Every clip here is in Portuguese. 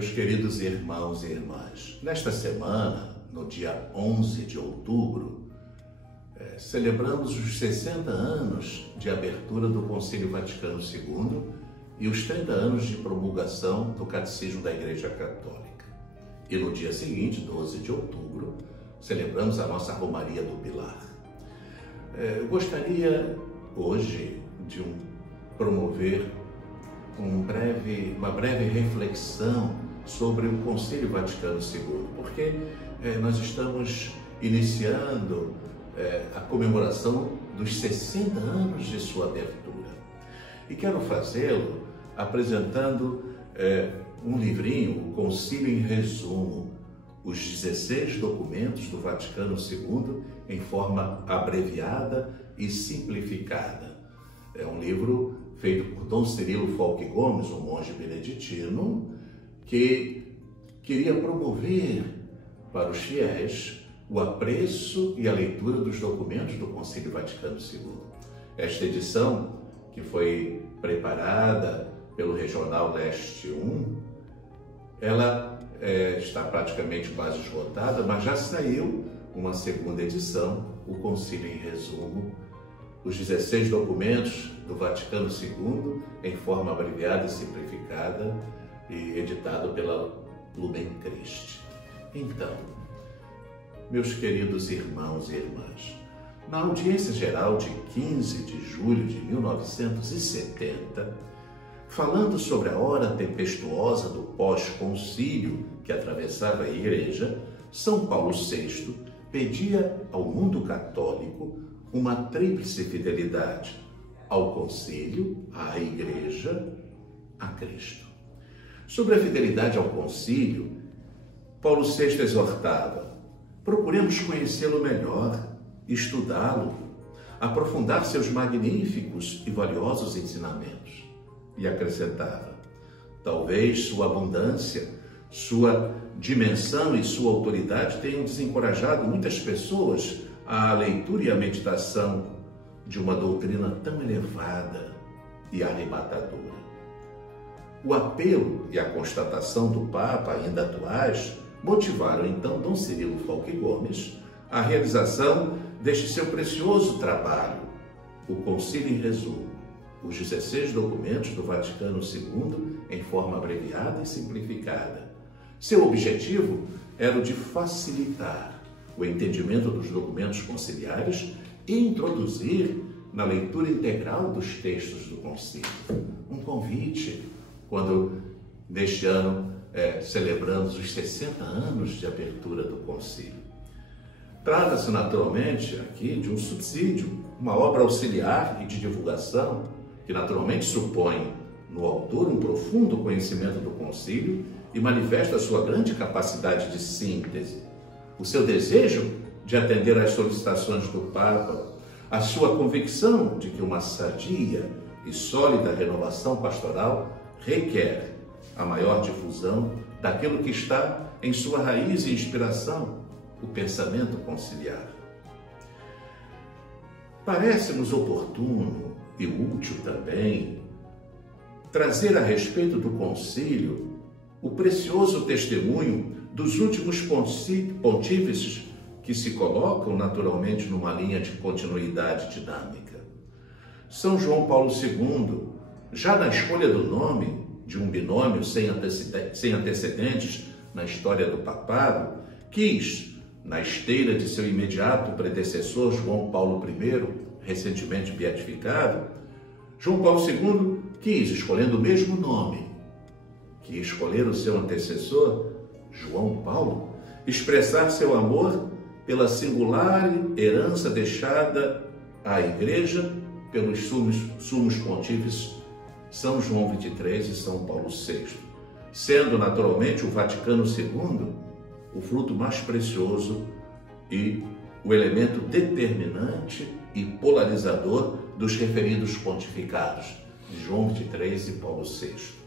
Meus queridos irmãos e irmãs, nesta semana, no dia 11 de outubro, celebramos os 60 anos de abertura do Concílio Vaticano II e os 30 anos de promulgação do Catecismo da Igreja Católica. E no dia seguinte, 12 de outubro, celebramos a nossa Romaria do Pilar. Eu gostaria hoje de promover uma breve reflexão sobre o Concílio Vaticano II, porque nós estamos iniciando a comemoração dos 60 anos de sua abertura. E quero fazê-lo apresentando um livrinho, o Concílio em Resumo, os 16 documentos do Vaticano II em forma abreviada e simplificada. É um livro feito por Dom Cirilo Folch Gomes, um monge beneditino, que queria promover para os fiéis o apreço e a leitura dos documentos do Concílio Vaticano II. Esta edição, que foi preparada pelo Regional Leste 1, ela está praticamente quase esgotada, mas já saiu uma segunda edição, o Concílio em Resumo, os 16 documentos do Vaticano II em forma abreviada e simplificada e editado pela Lumen Christi. Então, meus queridos irmãos e irmãs, na audiência geral de 15 de julho de 1970, falando sobre a hora tempestuosa do pós-concílio que atravessava a Igreja, São Paulo VI pedia ao mundo católico uma tríplice fidelidade ao concílio, à Igreja, a Cristo. Sobre a fidelidade ao concílio, Paulo VI exortava: procuremos conhecê-lo melhor, estudá-lo, aprofundar seus magníficos e valiosos ensinamentos. E acrescentava: talvez sua abundância, sua dimensão e sua autoridade tenham desencorajado muitas pessoas à leitura e à meditação de uma doutrina tão elevada e arrebatadora. O apelo e a constatação do Papa, ainda atuais, motivaram então Dom Cirilo Folch Gomes à realização deste seu precioso trabalho, o Concílio em Resumo, os 16 documentos do Vaticano II em forma abreviada e simplificada. Seu objetivo era o de facilitar o entendimento dos documentos conciliares e introduzir na leitura integral dos textos do concílio. Um convite, quando neste ano celebramos os 60 anos de abertura do concílio. Trata-se naturalmente aqui de um subsídio, uma obra auxiliar e de divulgação, que naturalmente supõe no autor um profundo conhecimento do concílio e manifesta a sua grande capacidade de síntese, o seu desejo de atender às solicitações do Papa, a sua convicção de que uma sadia e sólida renovação pastoral requer a maior difusão daquilo que está em sua raiz e inspiração, o pensamento conciliar. Parece-nos oportuno e útil também trazer a respeito do concílio o precioso testemunho dos últimos pontífices que se colocam naturalmente numa linha de continuidade dinâmica. São João Paulo II, já na escolha do nome de um binômio sem antecedentes na história do papado, quis, na esteira de seu imediato predecessor João Paulo I, recentemente beatificado, João Paulo II quis, escolhendo o mesmo nome que escolher o seu antecessor, João Paulo, expressar seu amor pela singular herança deixada à Igreja pelos sumos pontífices São João XXIII e São Paulo VI, sendo naturalmente o Vaticano II o fruto mais precioso e o elemento determinante e polarizador dos referidos pontificados de João XXIII e Paulo VI.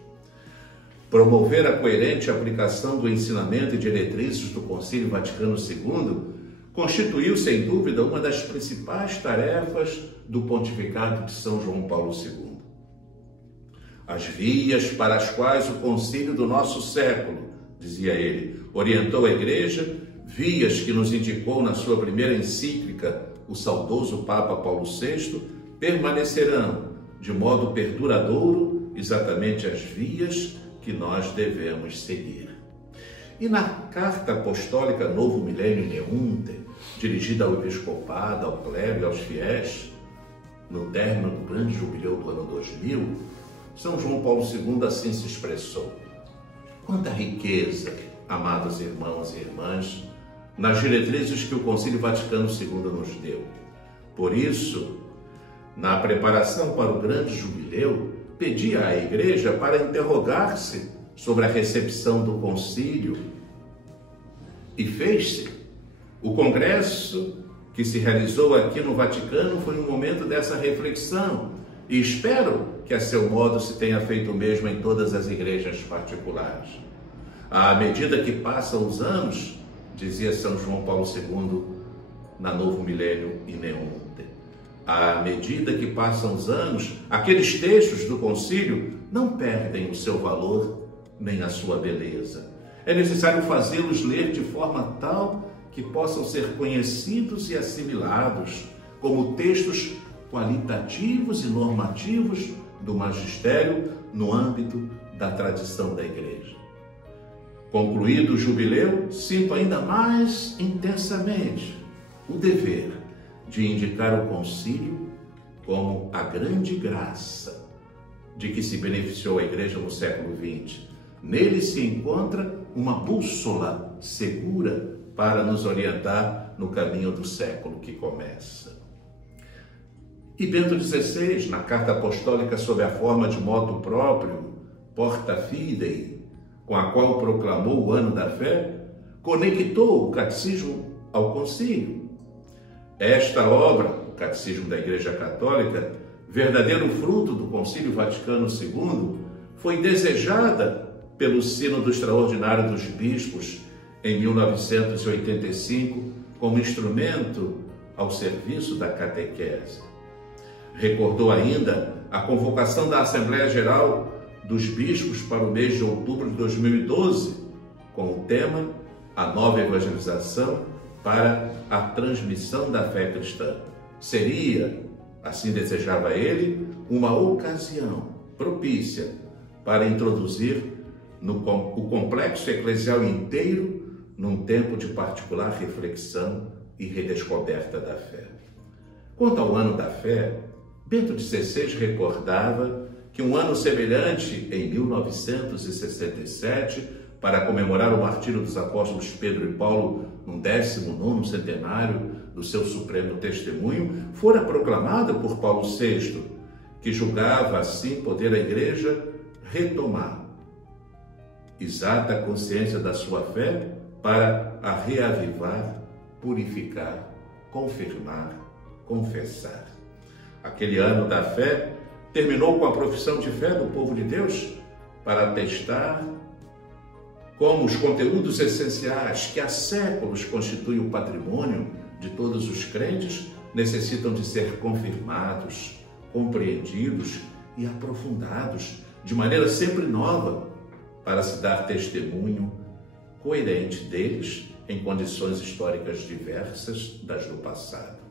Promover a coerente aplicação do ensinamento e diretrizes do Concílio Vaticano II constituiu, sem dúvida, uma das principais tarefas do pontificado de São João Paulo II. As vias para as quais o concílio do nosso século, dizia ele, orientou a Igreja, vias que nos indicou na sua primeira encíclica o saudoso Papa Paulo VI, permanecerão de modo perduradouro exatamente as vias que nós devemos seguir. E na carta apostólica Novo Milênio Neunte, dirigida ao episcopado, ao clero e aos fiéis, no término do grande jubileu do ano 2000, São João Paulo II assim se expressou: quanta riqueza, amados irmãos e irmãs, nas diretrizes que o Concílio Vaticano II nos deu. Por isso, na preparação para o grande jubileu, pedi à Igreja para interrogar-se sobre a recepção do concílio. E fez-se. O congresso que se realizou aqui no Vaticano foi um momento dessa reflexão, e espero que a seu modo se tenha feito o mesmo em todas as igrejas particulares. À medida que passam os anos, dizia São João Paulo II na Novo Milênio e Neunte, à medida que passam os anos, aqueles textos do concílio não perdem o seu valor nem a sua beleza. É necessário fazê-los ler de forma tal que possam ser conhecidos e assimilados como textos qualitativos e normativos do magistério no âmbito da tradição da Igreja. Concluído o jubileu, sinto ainda mais intensamente o dever de indicar o concílio como a grande graça de que se beneficiou a Igreja no século XX. Nele se encontra uma bússola segura para nos orientar no caminho do século que começa. E Bento XVI, na carta apostólica sob a forma de motu próprio, Porta Fidei, com a qual proclamou o ano da fé, conectou o catecismo ao concílio. Esta obra, o Catecismo da Igreja Católica, verdadeiro fruto do Concílio Vaticano II, foi desejada pelo Sínodo Extraordinário dos Bispos em 1985 como instrumento ao serviço da catequese. Recordou ainda a convocação da Assembleia Geral dos Bispos para o mês de outubro de 2012, com o tema A Nova Evangelização para a Transmissão da Fé Cristã. Seria, assim desejava ele, uma ocasião propícia para introduzir o complexo eclesial inteiro num tempo de particular reflexão e redescoberta da fé. Quanto ao ano da fé, Bento XVI recordava que um ano semelhante, em 1967, para comemorar o martírio dos apóstolos Pedro e Paulo no 19º centenário do seu supremo testemunho, fora proclamado por Paulo VI, que julgava assim poder a Igreja retomar exata consciência da sua fé para a reavivar, purificar, confirmar, confessar. Aquele ano da fé terminou com a profissão de fé do povo de Deus para atestar como os conteúdos essenciais que há séculos constituem o patrimônio de todos os crentes necessitam de ser confirmados, compreendidos e aprofundados de maneira sempre nova para se dar testemunho coerente deles em condições históricas diversas das do passado.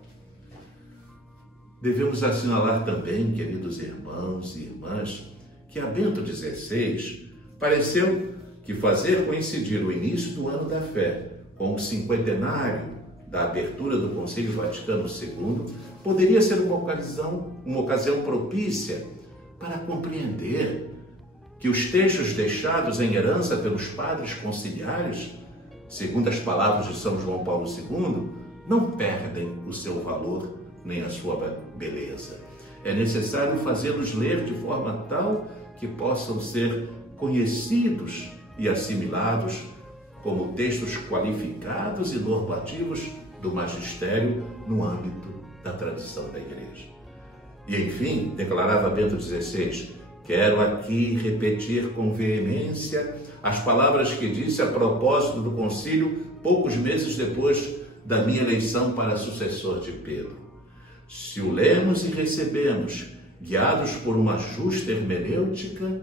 Devemos assinalar também, queridos irmãos e irmãs, que a Bento XVI pareceu que fazer coincidir o início do ano da fé com o cinquentenário da abertura do Concílio Vaticano II poderia ser uma ocasião propícia para compreender que os textos deixados em herança pelos padres conciliares, segundo as palavras de São João Paulo II, não perdem o seu valor nem a sua beleza. É necessário fazê-los ler de forma tal que possam ser conhecidos e assimilados como textos qualificados e normativos do magistério no âmbito da tradição da Igreja. E, enfim, declarava Bento XVI, quero aqui repetir com veemência as palavras que disse a propósito do concílio poucos meses depois da minha eleição para sucessor de Pedro. Se o lemos e recebemos Guiados por uma justa hermenêutica,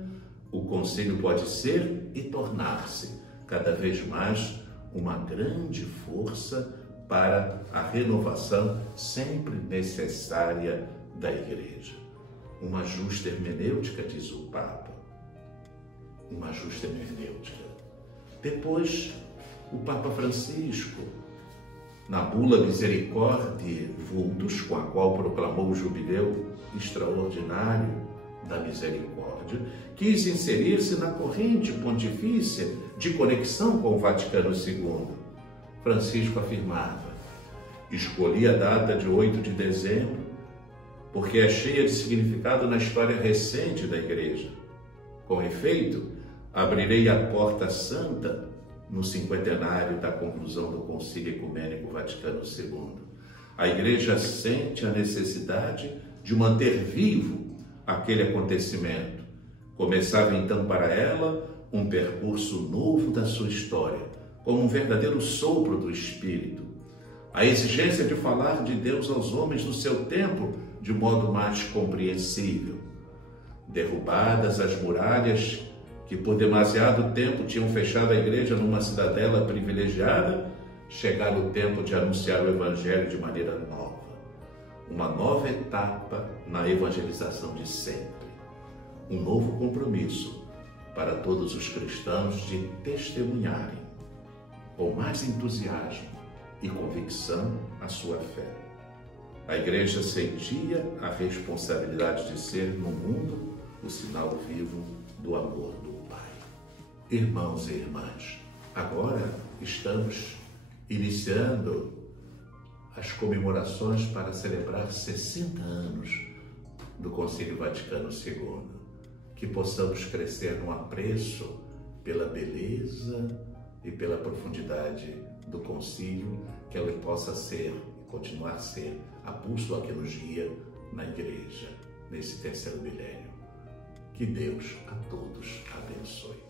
o concílio pode ser e tornar-se cada vez mais uma grande força para a renovação sempre necessária da Igreja. Uma justa hermenêutica, diz o Papa. Uma justa hermenêutica. Depois, o Papa Francisco, na bula Misericordiae Vultus, com a qual proclamou o jubileu extraordinário da misericórdia, quis inserir-se na corrente pontifícia de conexão com o Vaticano II. Francisco afirmava: escolhi a data de 8 de dezembro porque é cheia de significado na história recente da Igreja. Com efeito, abrirei a Porta Santa no cinquentenário da conclusão do Concílio Ecumênico Vaticano II. A Igreja sente a necessidade de manter vivo aquele acontecimento. Começava então para ela um percurso novo da sua história, como um verdadeiro sopro do Espírito. A exigência de falar de Deus aos homens no seu tempo de modo mais compreensível. Derrubadas as muralhas que por demasiado tempo tinham fechado a Igreja numa cidadela privilegiada, chegara o tempo de anunciar o Evangelho de maneira nova. Uma nova etapa na evangelização de sempre. Um novo compromisso para todos os cristãos de testemunharem com mais entusiasmo e convicção a sua fé. A Igreja sentia a responsabilidade de ser no mundo o sinal vivo do amor do Pai. Irmãos e irmãs, agora estamos iniciando as comemorações para celebrar 60 anos do Concílio Vaticano II. Que possamos crescer no apreço pela beleza e pela profundidade do concílio, que ele possa ser e continuar a ser a bússola que nos guia na Igreja nesse terceiro milênio. Que Deus a todos abençoe.